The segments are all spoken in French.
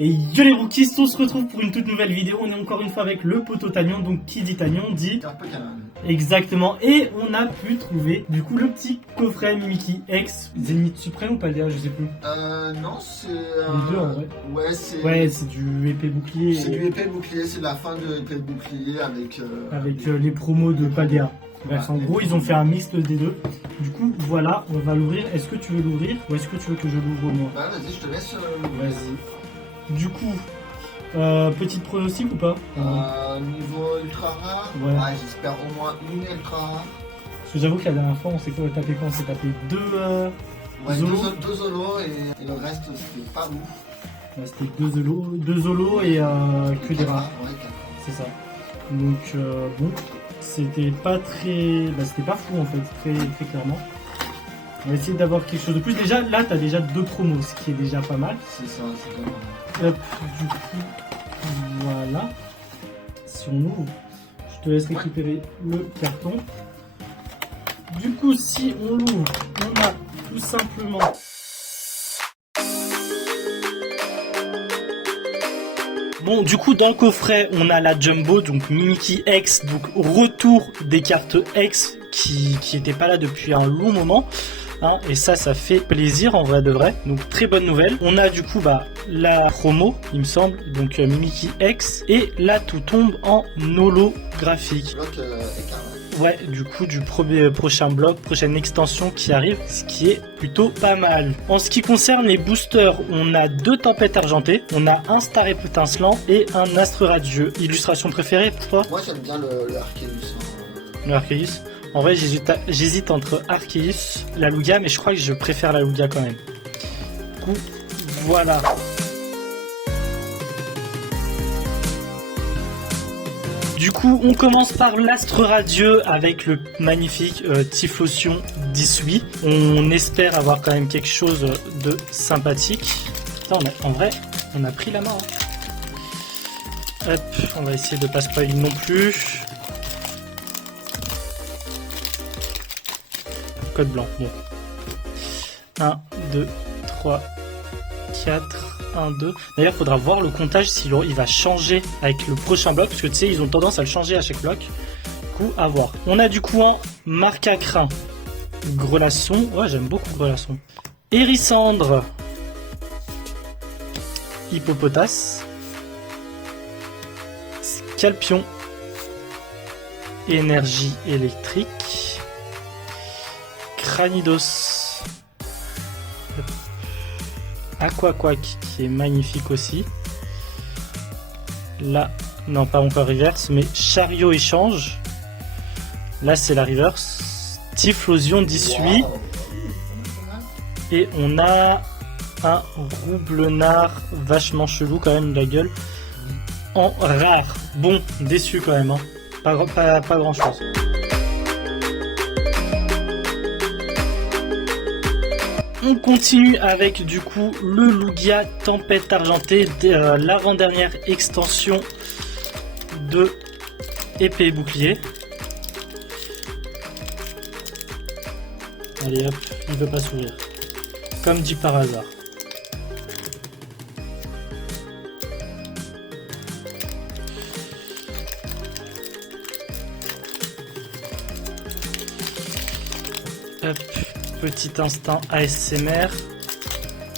Et yo les rookies, on se retrouve pour une toute nouvelle vidéo. On est encore une fois avec le poteau Talion. Donc qui dit Talion dit Carpe Canal. exactement. Et on a pu trouver du coup le petit coffret Mimikyu X Zénith Suprême ou Paldea, je sais plus. Non, c'est. Les deux en vrai. Ouais, c'est. Ouais, c'est du épée bouclier. C'est du épée bouclier, c'est la fin de épée bouclier avec. Avec les promos de Paldea. Bref, Ouais, en gros, ils ont fait un mixte des deux. Du coup, voilà, on va l'ouvrir. Est-ce que tu veux l'ouvrir ou est-ce que tu veux que je l'ouvre moi? Ouais, vas-y, je te laisse. Vas-y. Du coup, petite pronostic ou pas? Niveau ultra rare, Ouais. j'espère au moins une ultra rare. Parce que j'avoue que la dernière fois, on s'est tapé quoi? On s'est tapé Ouais, Zolo. deux Zolo et le reste c'était pas ouf. Ouais, c'était deux Zolo et que des rares. Ouais, 4 rares. C'est ça. Donc, bon, c'était pas très. Bah, c'était pas fou en fait, très clairement. On va essayer d'avoir quelque chose de plus. Déjà, là, t'as déjà deux promos, ce qui est déjà pas mal. C'est ça, c'est pas mal. Hop, du coup, voilà. Si on ouvre, je te laisse récupérer le carton. Du coup, si on l'ouvre, on a tout simplement bon, du coup, dans le coffret, on a la Jumbo, donc Mimikyu X, donc retour des cartes X qui n'étaient pas là depuis un long moment. Hein, et ça fait plaisir en vrai de vrai. Donc très bonne nouvelle. On a du coup la promo, il me semble, donc Mimikyu X. Et là tout tombe en holographique. Bloc écart. Ouais, du coup du prochain bloc, prochaine extension qui arrive, ce qui est plutôt pas mal. En ce qui concerne les boosters, on a deux tempêtes argentées, on a un star étincelant et un astre radieux. Illustration préférée pour toi? Moi j'aime bien le Arceus. Le Arceus. En vrai, j'hésite entre Arceus, la Lugia, mais je crois que je préfère la Lugia quand même. Du coup, voilà. Du coup, on commence par l'astre radieux avec le magnifique Typhlosion 18. On espère avoir quand même quelque chose de sympathique. Putain, en vrai, on a pris la main. Hein. Hop, on va essayer de pas spoiler non plus. Code blanc, bon. 1, 2, 3, 4, 1, 2. D'ailleurs, il faudra voir le comptage s'il va changer avec le prochain bloc, parce que tu sais, ils ont tendance à le changer à chaque bloc. Du coup, à voir. On a du coup en Marcacrin, Grelasson. Ouais, j'aime beaucoup Grelasson. Hérissandre, Hippopotas, Scalpion, Énergie électrique. Cranidos, Aquaquack qui est magnifique aussi. Là, non pas encore reverse, mais Chariot échange. Là c'est la reverse. Typhlosion 18. Wow. Et on a un Roublenard vachement chelou quand même, la gueule. En rare. Bon, déçu quand même. Hein. Pas grand chose. On continue avec du coup le Lugia Tempête Argentée, l'avant-dernière extension de épée et bouclier. Allez hop, il ne veut pas s'ouvrir. Comme dit par hasard. Hop. Petit instinct ASMR.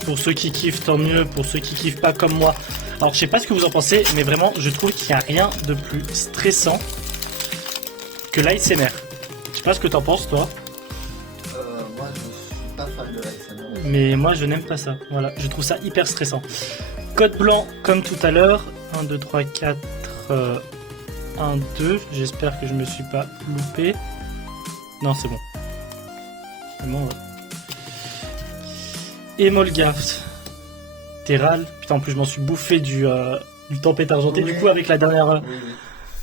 Pour ceux qui kiffent, tant mieux. Pour ceux qui kiffent pas comme moi. Alors, je sais pas ce que vous en pensez, mais vraiment, je trouve qu'il n'y a rien de plus stressant que l'ASMR. Je sais pas ce que t'en penses, toi. Moi, je suis pas fan de l'ASMR. Mais moi, je n'aime pas ça. Voilà, je trouve ça hyper stressant. Code blanc, comme tout à l'heure. 1, 2, 3, 4, 1, 2. J'espère que je me suis pas loupé. Non, c'est bon. Bon, ouais. Emolgaft, Terral, putain en plus je m'en suis bouffé du Tempête Argentée, oui. Du coup avec la dernière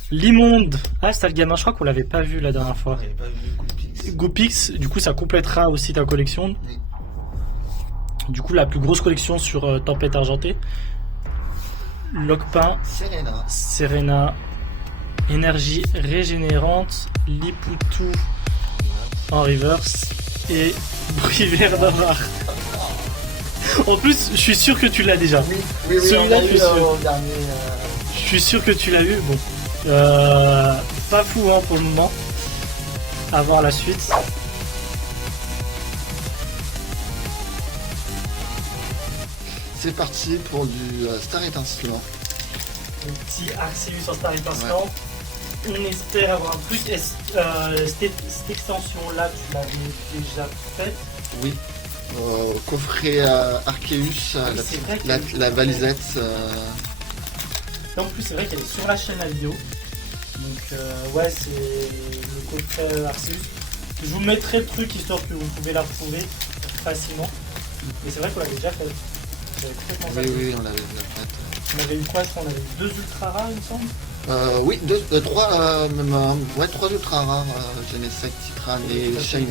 l'immonde, c'était le gamin, je crois qu'on l'avait pas vu la dernière fois. Goopix, du coup ça complétera aussi ta collection. Oui. Du coup la plus grosse collection sur Tempête Argentée. Lockpin, Serena, Énergie régénérante, Lipoutou en reverse. Et Bruyère d'Avare. En plus, je suis sûr que tu l'as déjà. Oui, Celui-là, on a je suis eu sûr. au dernier. Je suis sûr que tu l'as eu. Bon. Pas fou hein, pour le moment. À voir la suite. C'est parti pour du Star Étincelant. Le petit Arceus en Star Étincelant. On espère avoir un truc. Cette extension-là, tu l'avais déjà faite. Oui. Coffret Arceus, c'est vrai la que- valisette. En plus, c'est vrai qu'elle est sur la chaîne à vidéo. Donc, ouais, c'est le coffret Arceus. Je vous mettrai le truc histoire que vous pouvez la retrouver facilement. Mais c'est vrai qu'on l'avait déjà fait. J'avais complètement zappé. Oui, on l'avait déjà faite. On avait eu quoi, je crois? On avait eu 2 ultra rares, il me semble. Oui, trois, trois ultra rares, Genesect, Titran et Shiny.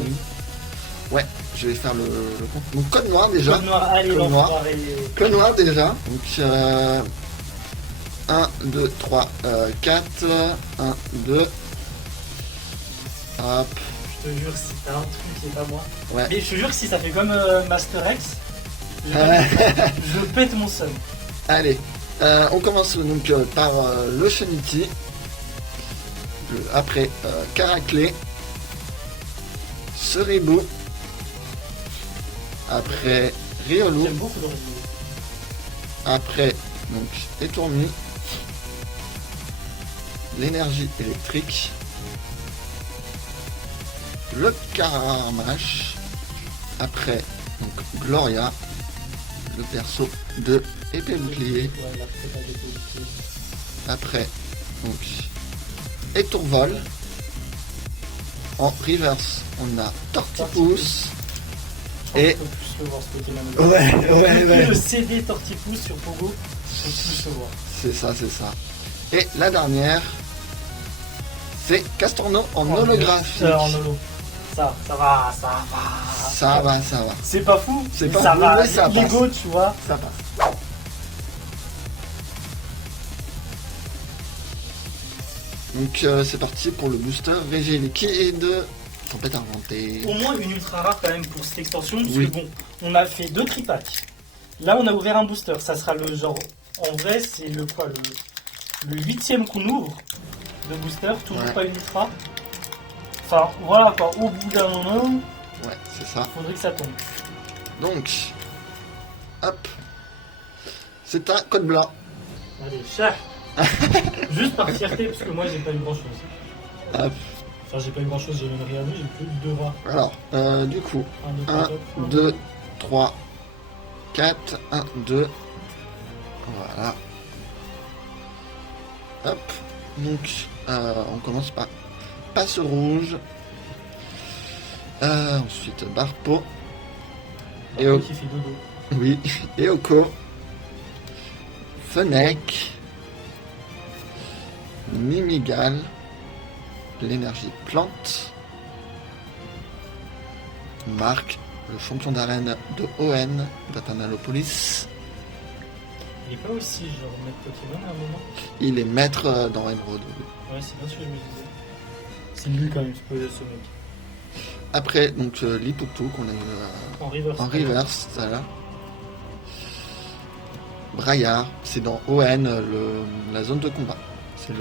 Ouais, je vais faire le compte. Donc code noir déjà. Code noir, allez, Code noir. et... Code noir déjà. Donc 1, 2, 3, 4. 1, 2. Hop. Je te jure, si t'as un truc, c'est pas moi. Ouais. Et je te jure, si ça fait comme Master X, je pète mon son. Allez, on commence donc par le Shanity. Après Caraclé. Cerebou. Après Riolu. J'aime beaucoup le review. Après donc Étourmi. L'énergie électrique. Le Caramash. Après donc Gloria. Le perso de Épée Bouclier. Ouais, il a fait pas d'épée bouclier. Après donc Étourvol. En reverse, on a Tortipousse. Et... Et- Je peux plus le voir ce Pokémon. Ouais. Le CD Tortipousse sur Pogo, je peux plus le voir. C'est ça, c'est ça. Et la dernière, c'est Castorno en holographique. En holo. Ça va. Ça va, ça va. C'est pas fou, C'est mais pas ça fou, va. mais ça L'ego, tu vois. Ça passe. Donc c'est parti pour le booster Régé Liquide. Tempête inventée. Au moins une ultra rare quand même pour cette extension, parce Oui. que bon, on a fait 2 tripacks. Là, on a ouvert un booster. Ça sera le genre. En vrai, c'est le quoi, le 8ème qu'on ouvre de booster, toujours Ouais. pas une ultra. Enfin, voilà quoi. Au bout d'un moment, Ouais, c'est ça. faudrait que ça tombe. Donc, hop. C'est un code blanc. Allez, cher. Juste par fierté, parce que moi, j'ai pas eu grand chose. Hop. Enfin, j'ai pas eu grand chose, j'ai même rien vu, j'ai plus que 2 rares. Alors, du coup, 1, 1, 2, 3, 4, 1, 2. Voilà. Hop. Donc, on commence par Passe Rouge. Ensuite, Barpo. Et au... qui fait dodo. Oui, Eoko. Fennec. Mimigal. L'énergie plante. Marc, le champion d'arène de ON d'Atanalopolis. Il est pas aussi genre maître Pokémon à un moment? Il est maître dans Emerald. Ouais, c'est bien ce que je me disais. C'est nul quand même, ce mec. Après, donc Lipoutou qu'on a eu En reverse. en reverse, ça là. Braillard, c'est dans ON, la zone de combat. C'est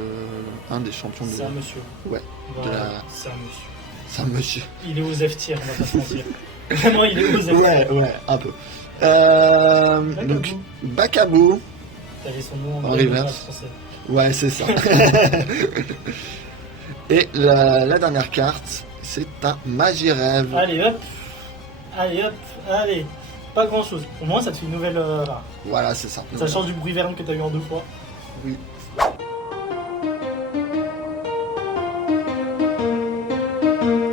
un des champions de. C'est un monsieur. Ouais, Voilà, de la- c'est un monsieur. C'est un monsieur. Il est aux F tier, on va pas se mentir. Vraiment, il est aux F tier. Ouais, un peu. Donc, Bakabou. T'avais son nom En en reverse. français. Ouais, c'est ça. Et la dernière carte, c'est un Magirève. Allez hop. Allez. Pas grand chose. Au moins, ça te fait une nouvelle rare. Voilà, c'est ça. Ça change du bruit verne que t'as eu en 2 fois. Oui.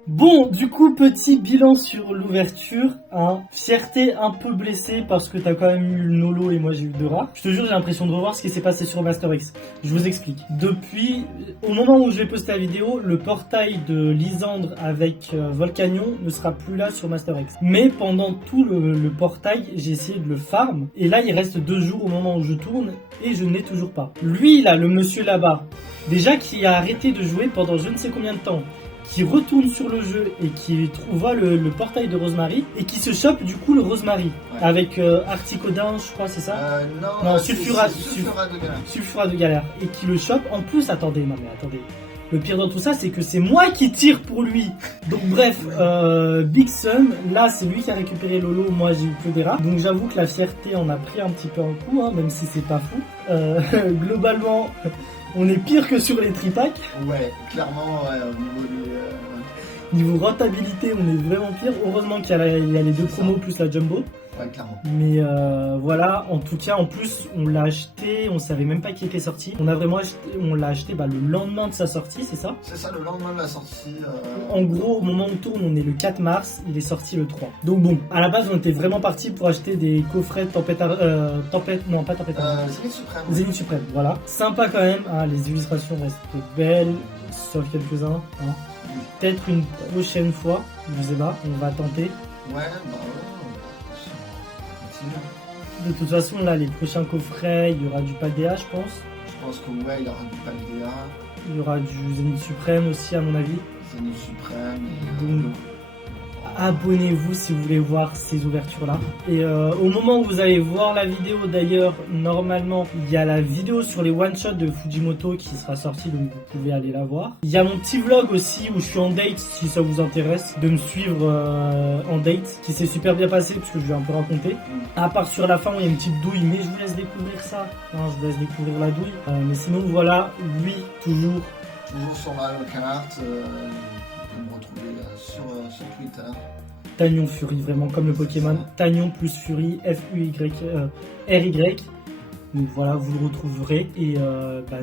Bon, du coup, petit bilan sur l'ouverture. Hein. Fierté un peu blessée parce que t'as quand même eu le Nolo et moi j'ai eu 2 rares. Je te jure, j'ai l'impression de revoir ce qui s'est passé sur Master X. Je vous explique. Depuis, au moment où je vais poster la vidéo, le portail de Lysandre avec Volcanion ne sera plus là sur Master X. Mais pendant tout le portail, j'ai essayé de le farm. Et là, il reste 2 jours au moment où je tourne et je n'ai toujours pas. Lui, là, le monsieur là-bas, déjà qui a arrêté de jouer pendant je ne sais combien de temps, qui retourne sur le jeu et qui voit le portail de Rosemary et qui se chope du coup le Rosemary avec Articodin, je crois, c'est ça? Non, Sulfura de galère et qui le chope. En plus, attendez. Le pire dans tout ça, c'est que c'est moi qui tire pour lui. Donc bref, Big Sun, là c'est lui qui a récupéré Lolo, moi j'ai eu que des rats. Donc j'avoue que la fierté en a pris un petit peu un coup, hein, même si c'est pas fou. Globalement, on est pire que sur les tripacks. Ouais, clairement, au niveau du... Niveau rentabilité, on est vraiment pire. Heureusement qu'il y a les deux promos plus la Jumbo. Ouais, clairement. Mais voilà, en tout cas, en plus, on l'a acheté, on savait même pas qu'il était sorti. On l'a acheté le lendemain de sa sortie, c'est ça? C'est ça, le lendemain de la sortie. En gros, au moment où on tourne, on est le 4 mars, il est sorti le 3. Donc bon, à la base, on était vraiment parti pour acheter des coffrets Zénith Suprême. Zénith Suprême, voilà. Sympa quand même, hein, les illustrations restent belles, sauf quelques-uns. Hein. Peut-être une prochaine fois, je sais pas, on va tenter. Ouais. De toute façon, là, les prochains coffrets, il y aura du pack DA, je pense. Je pense que ouais, il y aura du pack DA. Il y aura du Zénith Suprême aussi, à mon avis. Zénith Suprême. Donc, abonnez-vous si vous voulez voir ces ouvertures-là. Et au moment où vous allez voir la vidéo, d'ailleurs, normalement, il y a la vidéo sur les one-shots de Fujimoto qui sera sortie, donc vous pouvez aller la voir. Il y a mon petit vlog aussi où je suis en date, si ça vous intéresse, de me suivre en date, qui s'est super bien passé, parce que je vais un peu raconter. À part sur la fin où il y a une petite douille, mais je vous laisse découvrir ça. Non, je vous laisse découvrir la douille. Mais sinon, voilà, lui, toujours. Toujours sur Mario Kart. Vous me retrouvez sur Twitter. Tagnon Fury, vraiment comme le Pokémon. Tagnon plus Fury, F-U-Y-R-Y. Donc voilà, vous le retrouverez. Et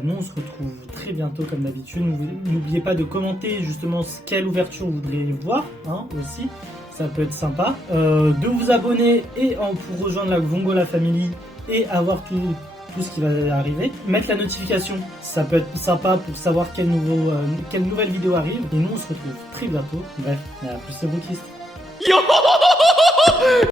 nous, on se retrouve très bientôt comme d'habitude. N'oubliez pas de commenter justement quelle ouverture vous voudriez voir, hein, aussi. Ça peut être sympa. De vous abonner et pour rejoindre la Vongola Family et avoir tout ce qui va arriver. Mettre la notification, ça peut être sympa pour savoir quelle nouvelle vidéo arrive. Et nous, on se retrouve très bientôt. Bref, à plus, c'est Brookist.